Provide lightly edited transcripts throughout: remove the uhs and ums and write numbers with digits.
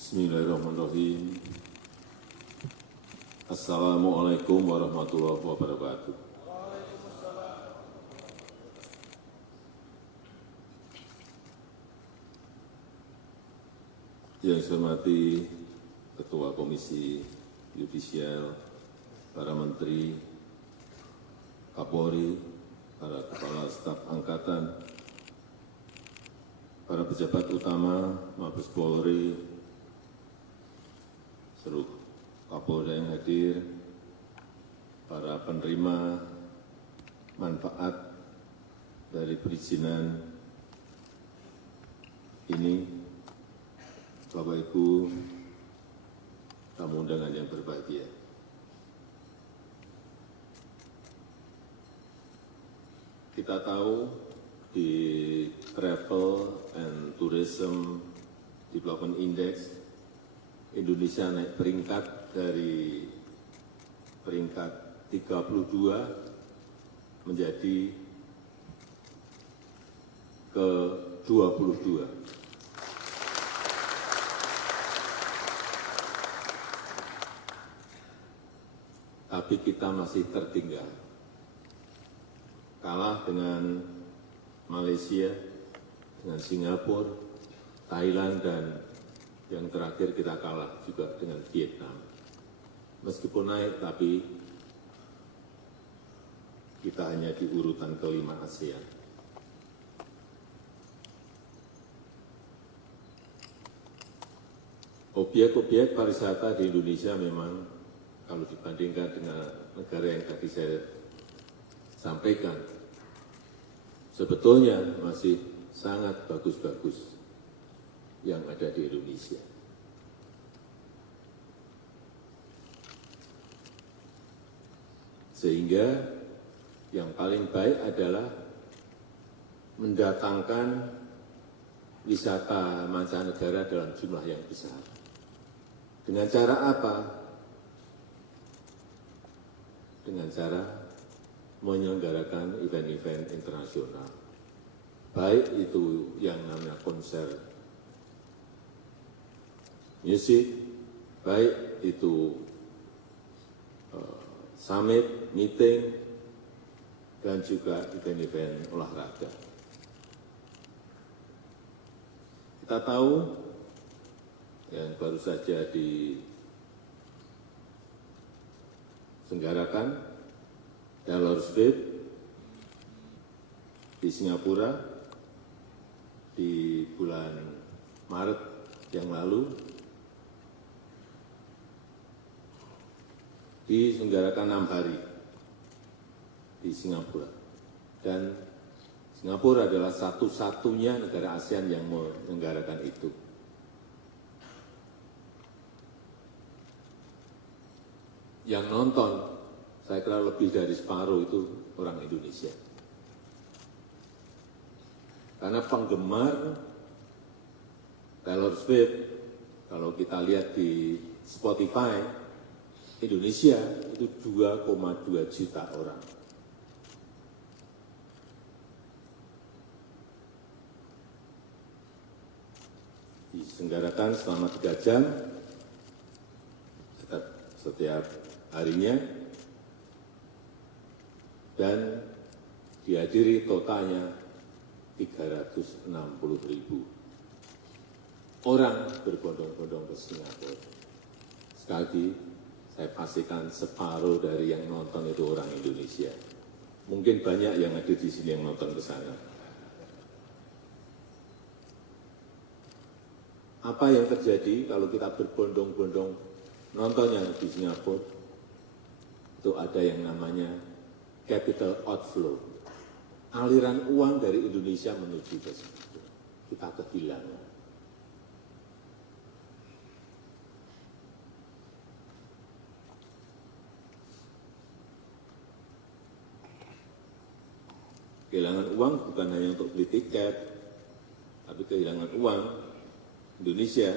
Bismillahirrahmanirrahim. Assalamualaikum warahmatullahi wabarakatuh. Yang saya hormati Ketua Komisi Yudisial, para Menteri, Kapolri, para Kepala Staf Angkatan, para pejabat utama, Mabes Polri, seluruh Kapolda yang hadir, para penerima manfaat dari perizinan ini, Bapak Ibu, tamu undangan yang berbahagia. Kita tahu di Travel and Tourism Development Index, Indonesia naik peringkat dari peringkat 32 menjadi ke 22. Tapi kita masih tertinggal, kalah dengan Malaysia, dengan Singapura, Thailand, dan yang terakhir kita kalah juga dengan Vietnam. Meskipun naik, tapi kita hanya di urutan kelima ASEAN. Obyek-obyek pariwisata di Indonesia memang kalau dibandingkan dengan negara yang tadi saya sampaikan, sebetulnya masih sangat bagus-bagus yang ada di Indonesia. Sehingga yang paling baik adalah mendatangkan wisata mancanegara dalam jumlah yang besar. Dengan cara apa? Dengan cara menyelenggarakan event-event internasional. Baik itu yang namanya konser musik, baik itu summit, meeting, dan juga event-event olahraga. Kita tahu yang baru saja diselenggarakan Taylor Swift di Singapura di bulan Maret yang lalu, diselenggarakan 6 hari di Singapura. Dan Singapura adalah satu-satunya negara ASEAN yang menyelenggarakan itu. Yang nonton, saya kira lebih dari separuh itu orang Indonesia. Karena penggemar Taylor Swift, kalau kita lihat di Spotify, Indonesia itu 2,2 juta orang. Diselenggarakan selama 3 jam setiap harinya dan dihadiri totalnya 360.000 orang berbondong-bondong ke Singapura. Sekali lagi, saya pastikan separuh dari yang nonton itu orang Indonesia. Mungkin banyak yang ada di sini yang nonton ke sana. Apa yang terjadi kalau kita berbondong-bondong nontonnya di Singapura? Itu ada yang namanya capital outflow. Aliran uang dari Indonesia menuju ke Singapura. Kita kehilangan. Kehilangan uang bukan hanya untuk beli tiket, tapi kehilangan uang Indonesia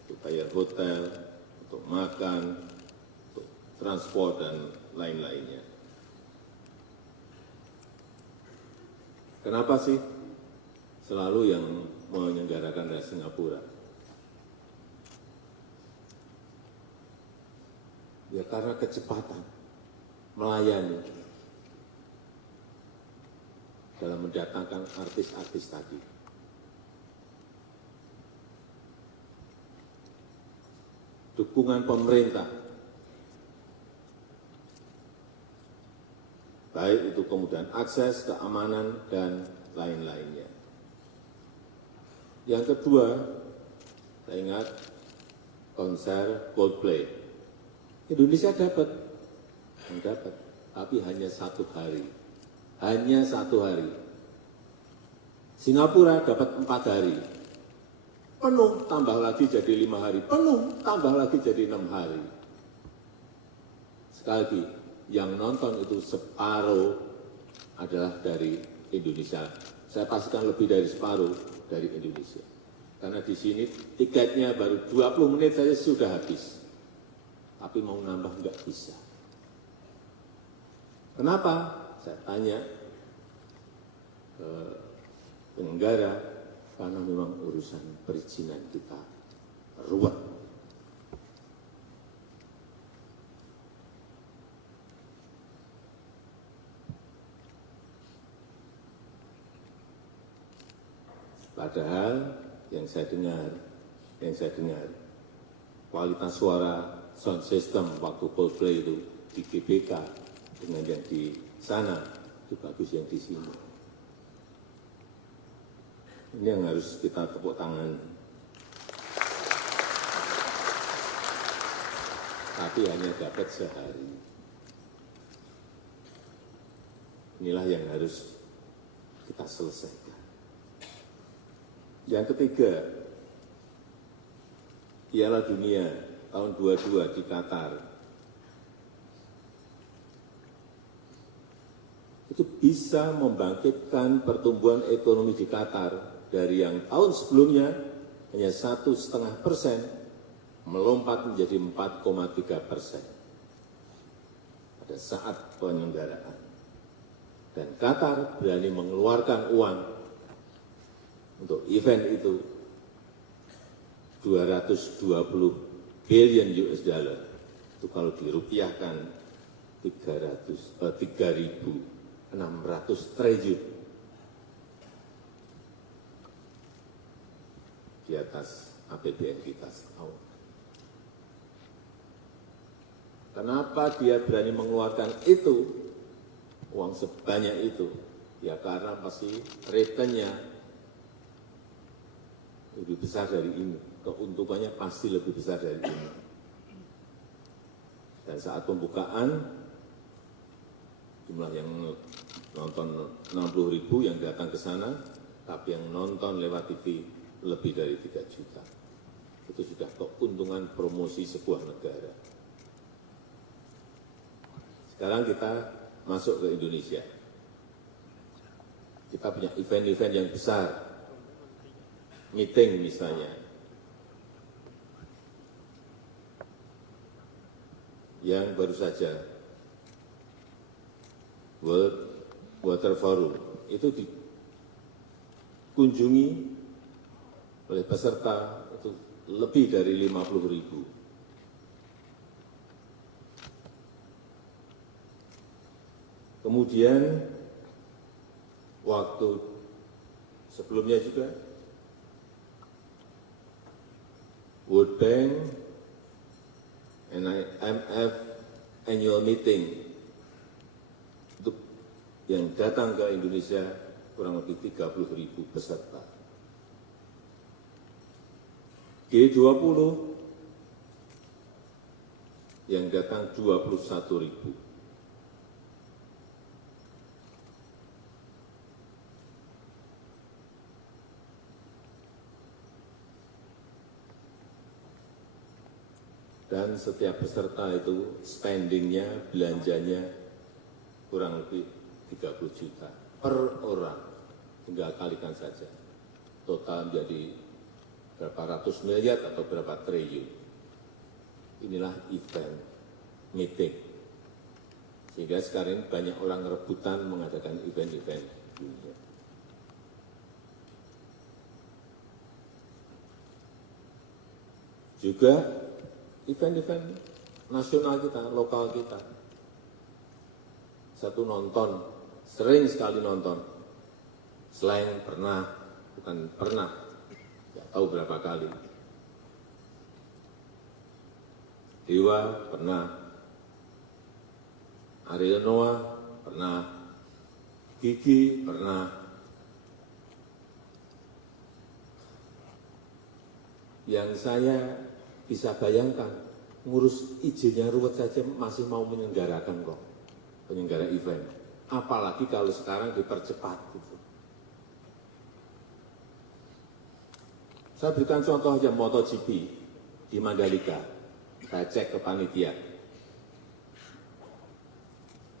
untuk bayar hotel, untuk makan, untuk transport, dan lain-lainnya. Kenapa sih selalu yang menyelenggarakan dari Singapura? Ya karena kecepatan melayani dalam mendatangkan artis-artis tadi. Dukungan pemerintah, baik itu kemudahan akses, keamanan, dan lain-lainnya. Yang kedua, saya ingat konser Coldplay. Indonesia dapat, tapi hanya 1 hari. Hanya 1 hari. Singapura dapat 4 hari. Penuh, tambah lagi jadi 5 hari. Penuh, tambah lagi jadi 6 hari. Sekali lagi, yang nonton itu separuh adalah dari Indonesia. Saya pastikan lebih dari separuh dari Indonesia. Karena di sini tiketnya baru 20 menit saja sudah habis. Tapi mau nambah nggak bisa. Kenapa? Saya tanya ke penyelenggara, karena memang urusan perizinan kita ruwet. Padahal yang saya dengar, kualitas suara sound system waktu Coldplay itu di GBK dengan yang di sana itu bagus yang di sini. Ini yang harus kita tepuk tangan. Tapi hanya dapat sehari. Inilah yang harus kita selesaikan. Yang ketiga, Piala Dunia tahun 22 di Qatar. Itu bisa membangkitkan pertumbuhan ekonomi di Qatar dari yang tahun sebelumnya hanya 1,5% melompat menjadi 4,3% pada saat penyelenggaraan. Dan Qatar berani mengeluarkan uang untuk event itu 220 billion US dollar. Itu kalau dirupiahkan 3.600 triliun. Di atas APBN kita setahun. Kenapa dia berani mengeluarkan itu, uang sebanyak itu? Ya karena pasti returnnya lebih besar dari ini, keuntungannya pasti lebih besar dari ini. Dan saat pembukaan, jumlah yang nonton 60.000 yang datang ke sana, tapi yang nonton lewat TV lebih dari 3 juta. Itu sudah keuntungan promosi sebuah negara. Sekarang kita masuk ke Indonesia. Kita punya event-event yang besar. Meeting misalnya. Yang baru saja World Water Forum itu dikunjungi oleh peserta itu lebih dari 50.000. Kemudian waktu sebelumnya juga World Bank and IMF annual meeting untuk yang datang ke Indonesia kurang lebih 30.000 peserta. G20 yang datang 21.000. Dan setiap peserta itu spendingnya, belanjanya kurang lebih 30 juta per orang. Tinggal kalikan saja. Total menjadi berapa ratus miliar atau berapa triliun. Inilah event meeting. Sehingga sekarang banyak orang rebutan mengadakan event-event dunia. Juga event-event nasional kita, lokal kita. Satu nonton, sering sekali nonton. Slang pernah, bukan pernah, nggak tahu berapa kali. Dewa pernah, Ariel Noah pernah, Gigi pernah. Yang saya bisa bayangkan, ngurus izinnya ruwet saja masih mau menyelenggarakan kok, penyelenggara event. Apalagi kalau sekarang dipercepat. Gitu. Saya berikan contoh aja MotoGP di Mandalika. Saya cek ke panitia.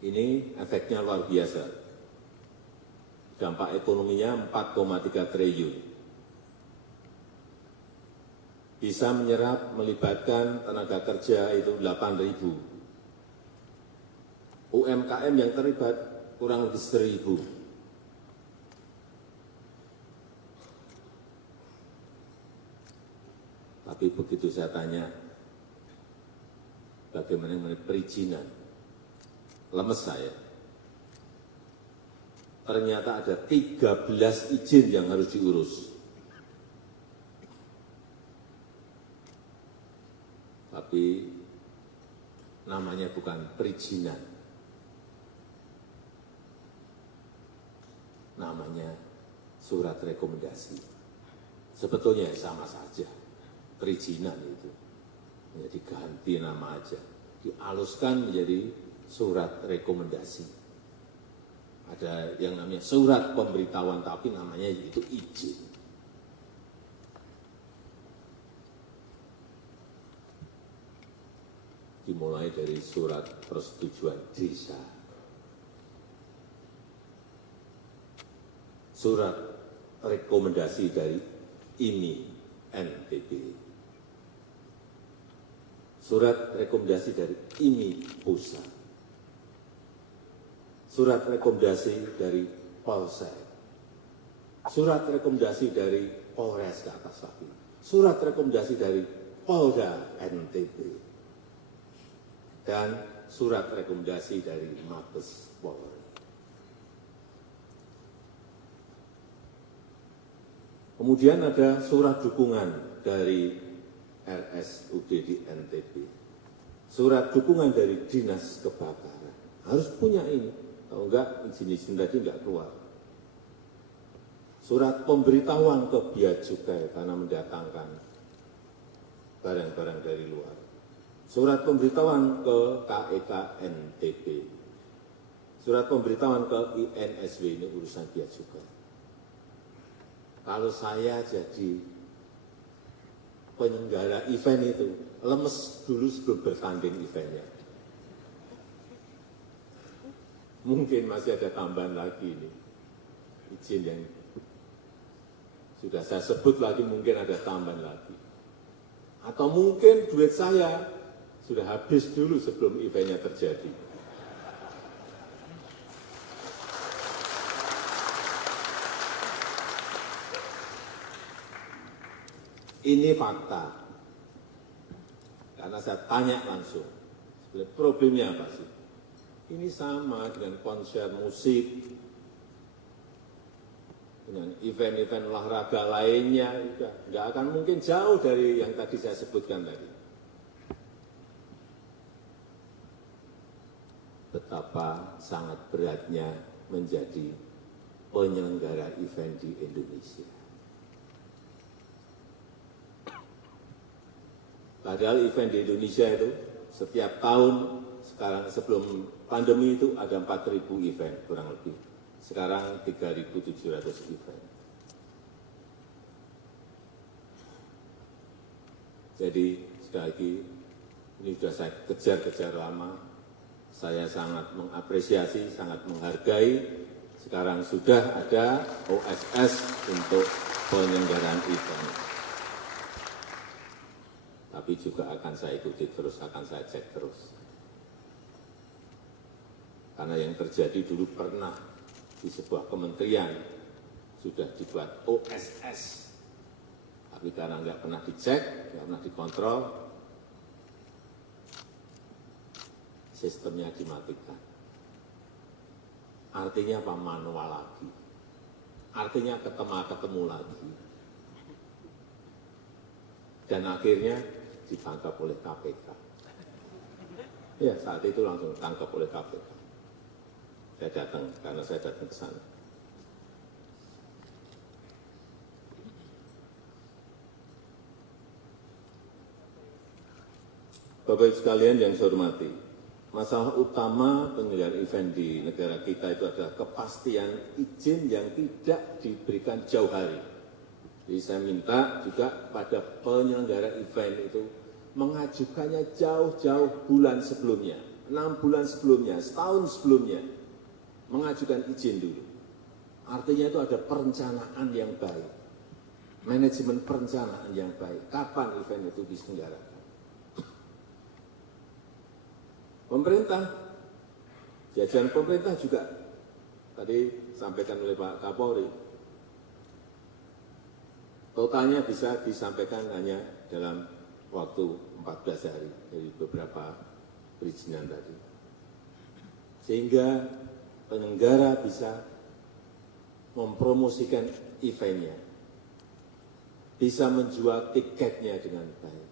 Ini efeknya luar biasa. Dampak ekonominya 4,3 triliun. Bisa menyerap, melibatkan tenaga kerja itu 8.000. UMKM yang terlibat kurang lebih 1.000. Tapi begitu saya tanya, bagaimana mengenai perizinan, lemes saya. Ternyata ada 13 izin yang harus diurus. Tapi namanya bukan perizinan, namanya surat rekomendasi. Sebetulnya sama saja, perizinan itu menjadi ganti nama aja, dialuskan menjadi surat rekomendasi. Ada yang namanya surat pemberitahuan, tapi namanya itu izin. Dimulai dari surat persetujuan desa, surat rekomendasi dari IMI NTB, surat rekomendasi dari IMI Pusat, surat rekomendasi dari Polsek, surat rekomendasi dari Polres ke atas lagi, surat rekomendasi dari Polda NTB, dan surat rekomendasi dari Mabes Polri. Kemudian ada surat dukungan dari RSUD di NTB, surat dukungan dari Dinas Kebakaran. Harus punya ini, kalau enggak izin-izin tadi enggak keluar. Surat pemberitahuan ke Bea Cukai karena mendatangkan barang-barang dari luar. Surat pemberitahuan ke KEK NTB, surat pemberitahuan ke INSW, ini urusan Bea Cukai. Kalau saya jadi penyelenggara event itu, lemes dulu sebelum bertanding eventnya. Mungkin masih ada tambahan lagi ini, izin yang sudah saya sebut lagi mungkin ada tambahan lagi. Atau mungkin duit saya sudah habis dulu sebelum eventnya terjadi. Ini fakta. Karena saya tanya langsung, sebenarnya problemnya apa sih? Ini sama dengan konser musik, dengan event-event olahraga lainnya, nggak akan mungkin jauh dari yang tadi saya sebutkan tadi. Betapa sangat beratnya menjadi penyelenggara event di Indonesia. Padahal event di Indonesia itu setiap tahun, sekarang sebelum pandemi itu ada 4.000 event kurang lebih. Sekarang 3.700 event. Jadi sekali lagi, ini sudah saya kejar-kejar lama. Saya sangat mengapresiasi, sangat menghargai. Sekarang sudah ada OSS untuk penyelenggaraan event. Tapi juga akan saya ikuti terus, akan saya cek terus. Karena yang terjadi dulu pernah di sebuah kementerian sudah dibuat OSS. Tapi karena nggak pernah dicek, nggak pernah dikontrol, sistemnya dimatikan. Artinya apa? Manual lagi. Artinya ketemu lagi. Dan akhirnya ditangkap oleh KPK. Ya, saat itu langsung ditangkap oleh KPK. Saya datang, karena saya datang ke sana. Bapak Ibu sekalian yang saya hormati, masalah utama penyelenggaraan event di negara kita itu adalah kepastian izin yang tidak diberikan jauh hari. Jadi saya minta juga pada penyelenggara event itu mengajukannya jauh-jauh bulan sebelumnya, 6 bulan sebelumnya, setahun sebelumnya, mengajukan izin dulu. Artinya itu ada perencanaan yang baik, manajemen perencanaan yang baik, kapan event itu diselenggarakan. Pemerintah, jajaran pemerintah juga tadi sampaikan oleh Pak Kapolri, totalnya bisa disampaikan hanya dalam waktu 14 hari dari beberapa perizinan tadi. Sehingga penyelenggara bisa mempromosikan eventnya, bisa menjual tiketnya dengan baik.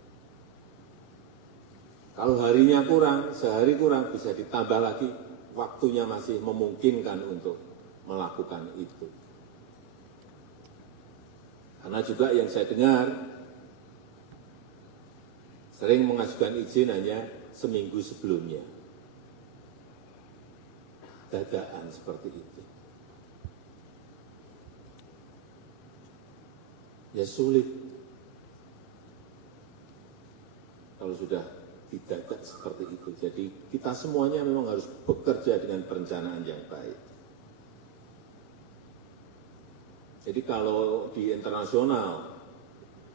Kalau harinya kurang, sehari kurang, bisa ditambah lagi, waktunya masih memungkinkan untuk melakukan itu. Karena juga yang saya dengar, sering mengajukan izin hanya seminggu sebelumnya. Dadakan seperti itu. Ya sulit. Kalau sudah didadak seperti itu. Jadi kita semuanya memang harus bekerja dengan perencanaan yang baik. Jadi kalau di internasional,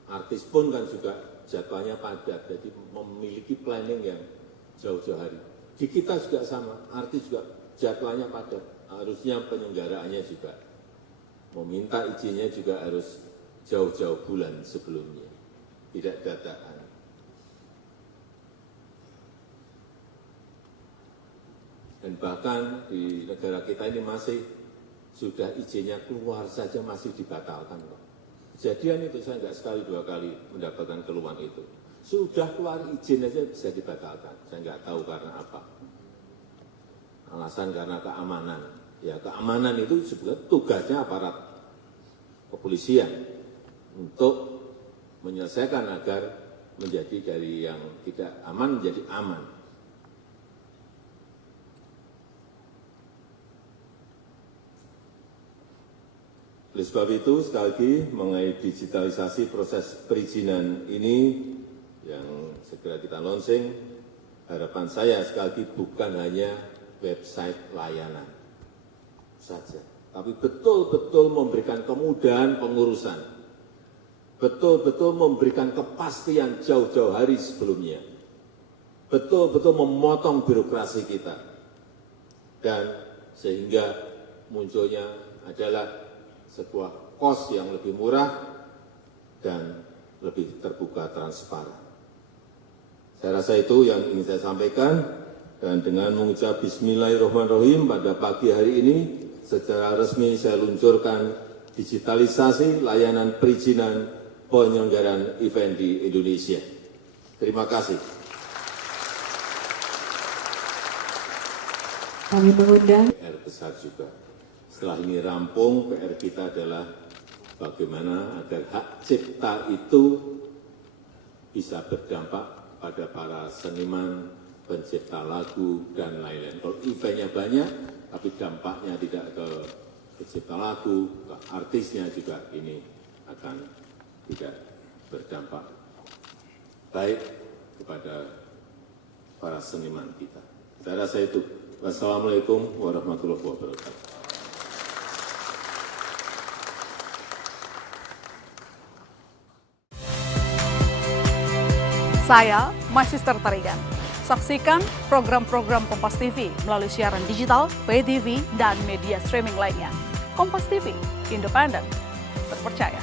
artis pun kan juga jadwalnya padat, jadi memiliki planning yang jauh-jauh hari. Di kita juga sama, artis juga jadwalnya padat, harusnya penyelenggaraannya juga meminta izinnya juga harus jauh-jauh bulan sebelumnya, tidak dadakan. Dan bahkan di negara kita ini masih sudah izinnya keluar saja masih dibatalkan. Kejadian itu saya nggak sekali dua kali mendapatkan keluhan itu. Sudah keluar izin saja bisa dibatalkan. Saya nggak tahu karena apa. Alasan karena keamanan. Ya keamanan itu sebenarnya tugasnya aparat kepolisian untuk menyelesaikan agar menjadi dari yang tidak aman menjadi aman. Oleh sebab itu, sekali lagi mengenai digitalisasi proses perizinan ini yang segera kita launching, harapan saya sekali lagi bukan hanya website layanan saja, tapi betul-betul memberikan kemudahan pengurusan, betul-betul memberikan kepastian jauh-jauh hari sebelumnya, betul-betul memotong birokrasi kita, dan sehingga munculnya adalah sebuah kos yang lebih murah dan lebih terbuka transparan. Saya rasa itu yang ingin saya sampaikan, dan dengan mengucap Bismillahirrahmanirrahim pada pagi hari ini secara resmi saya luncurkan digitalisasi layanan perizinan penyelenggaraan event di Indonesia. Terima kasih. Kami mengundang PR besar juga. Setelah ini rampung, PR kita adalah bagaimana agar hak cipta itu bisa berdampak pada para seniman, pencipta lagu, dan lain-lain. Kalau eventnya banyak, tapi dampaknya tidak ke pencipta lagu, ke artisnya juga ini akan tidak berdampak baik kepada para seniman kita. Saya rasa itu. Wassalamualaikum warahmatullahi wabarakatuh. Saya Magister Tarigan. Saksikan program-program Kompas TV melalui siaran digital, pay TV, dan media streaming lainnya. Kompas TV, independen, terpercaya.